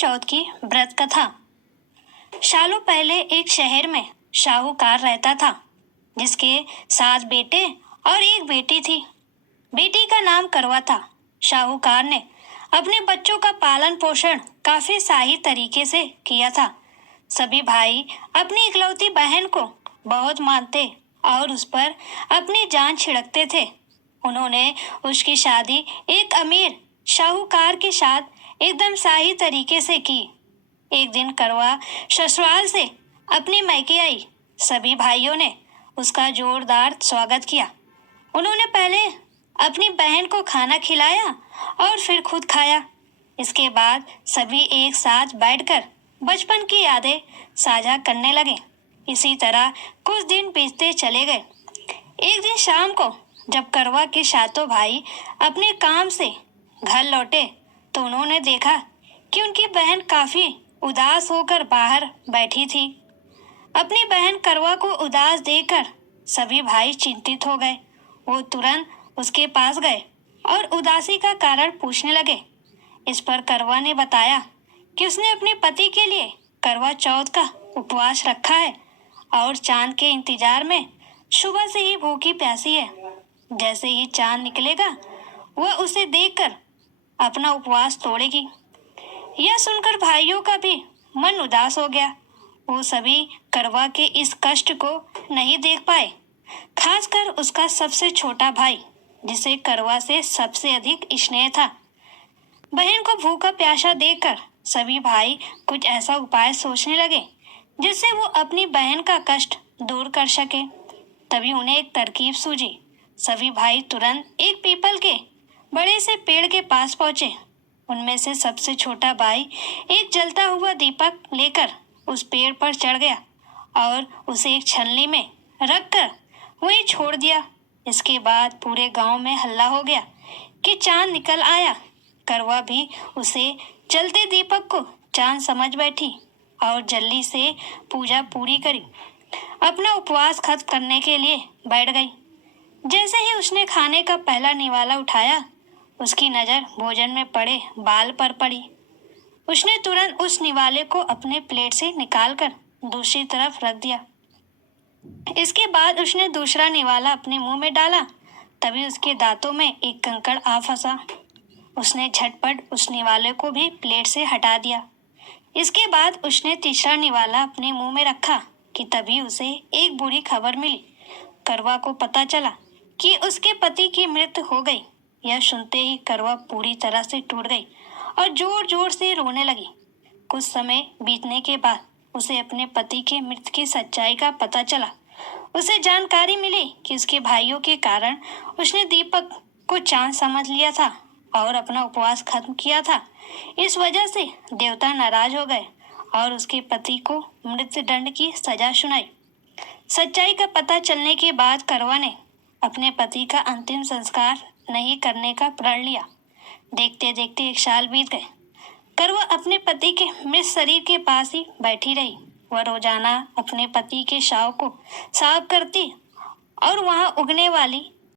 चौथ की व्रत कथा। सालों पहले एक शहर में शाहूकार रहता था, जिसके 7 बेटे और एक बेटी थी। बेटी का नाम करवा था। शाहूकार ने अपने बच्चों का पालन पोषण काफी सही तरीके से किया था। सभी भाई अपनी इकलौती बहन को बहुत मानते और उस पर अपनी जान छिड़कते थे। उन्होंने उसकी शादी एक अमीर शाहूकार के साथ एकदम सही तरीके से की। एक दिन करवा ससुराल से अपनी मैके आई। सभी भाइयों ने उसका जोरदार स्वागत किया। उन्होंने पहले अपनी बहन को खाना खिलाया और फिर खुद खाया। इसके बाद सभी एक साथ बैठकर बचपन की यादें साझा करने लगे। इसी तरह कुछ दिन बीतते चले गए। एक दिन शाम को जब करवा के सातों भाई अपने काम से घर लौटे तो उन्होंने देखा कि उनकी बहन काफी उदास होकर बाहर बैठी थी। अपनी बहन करवा को उदास देखकर सभी भाई चिंतित हो गए। वो तुरंत उसके पास गए और उदासी का कारण पूछने लगे। इस पर करवा ने बताया कि उसने अपने पति के लिए करवा चौथ का उपवास रखा है और चांद के इंतजार में सुबह से ही भूखी प्यासी है। जैसे ही चांद निकलेगा वह उसे देखकर अपना उपवास तोड़ेगी। यह सुनकर भाइयों का भी मन उदास हो गया। वो सभी करवा के इस कष्ट को नहीं देख पाए, खासकर उसका सबसे छोटा भाई जिसे करवा से सबसे अधिक स्नेह था। बहन को भूखा प्यासा देखकर सभी भाई कुछ ऐसा उपाय सोचने लगे जिससे वो अपनी बहन का कष्ट दूर कर सके। तभी उन्हें एक तरकीब सूझी। सभी भाई तुरंत एक पीपल के बड़े से पेड़ के पास पहुंचे। उनमें से सबसे छोटा भाई एक जलता हुआ दीपक लेकर उस पेड़ पर चढ़ गया और उसे एक छलनी में रखकर वहीं छोड़ दिया। इसके बाद पूरे गांव में हल्ला हो गया कि चांद निकल आया। करवा भी उसे जलते दीपक को चांद समझ बैठी और जल्दी से पूजा पूरी करी। अपना उपवास खत्म करने के लिए बैठ गई। जैसे ही उसने खाने का पहला निवाला उठाया, उसकी नजर भोजन में पड़े बाल पर पड़ी। उसने तुरंत उस निवाले को अपने प्लेट से निकालकर दूसरी तरफ रख दिया। इसके बाद उसने दूसरा निवाला अपने मुंह में डाला। तभी उसके दांतों में एक कंकड़ आ फंसा। उसने झटपट उस निवाले को भी प्लेट से हटा दिया। इसके बाद उसने तीसरा निवाला अपने मुंह में रखा कि तभी उसे एक बुरी खबर मिली। करवा को पता चला कि उसके पति की मृत्यु हो गई। यह सुनते ही करवा पूरी तरह से टूट गई और जोर जोर से रोने लगी। कुछ समय बीतने के बाद उसे अपने पति के मृत्यु की सच्चाई का पता चला। उसे जानकारी मिली कि उसके भाइयों के कारण उसने दीपक को चांद समझ लिया था और अपना उपवास खत्म किया था। इस वजह से देवता नाराज हो गए और उसके पति को मृत्यु दंड की सजा सुनाई। सच्चाई का पता चलने के बाद करवा ने अपने पति का अंतिम संस्कार नहीं करने का प्रण लिया। देखते देखते 1 साल बीत गए। करवा अपने पति के मृत शरीर के पास ही बैठी रही। वह रोजाना अपने पति के शव को साफ करती और वहां उगने वाली